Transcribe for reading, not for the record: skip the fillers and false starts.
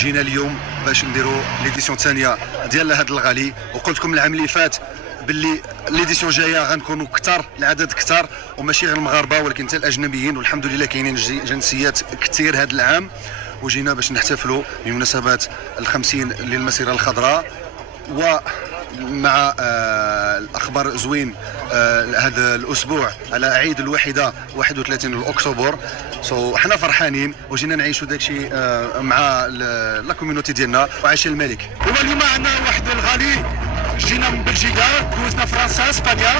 جينا اليوم باش نديروا ليديسيون الثانيه ديال هذا الغالي، وقلت لكم العام اللي فات باللي ليديسيون جايه غنكونوا كثر، العدد كثر، وماشي غير المغاربه ولكن حتى الاجنبيين، والحمد لله كاينين جنسيات كثير هذا العام. وجينا باش نحتفلوا بمناسبه ال50 للمسيره الخضراء، ومع الاخبار زوين هذا الاسبوع على عيد الوحده 31 اكتوبر. حنا فرحانين وجينا نعيشوا داكشي مع لا كوميونيتي ديالنا وعايشين الملك. هو اليوم عندنا واحد الغالي، جينا من بلجيكا، دوزنا فرنسا اسبانيا.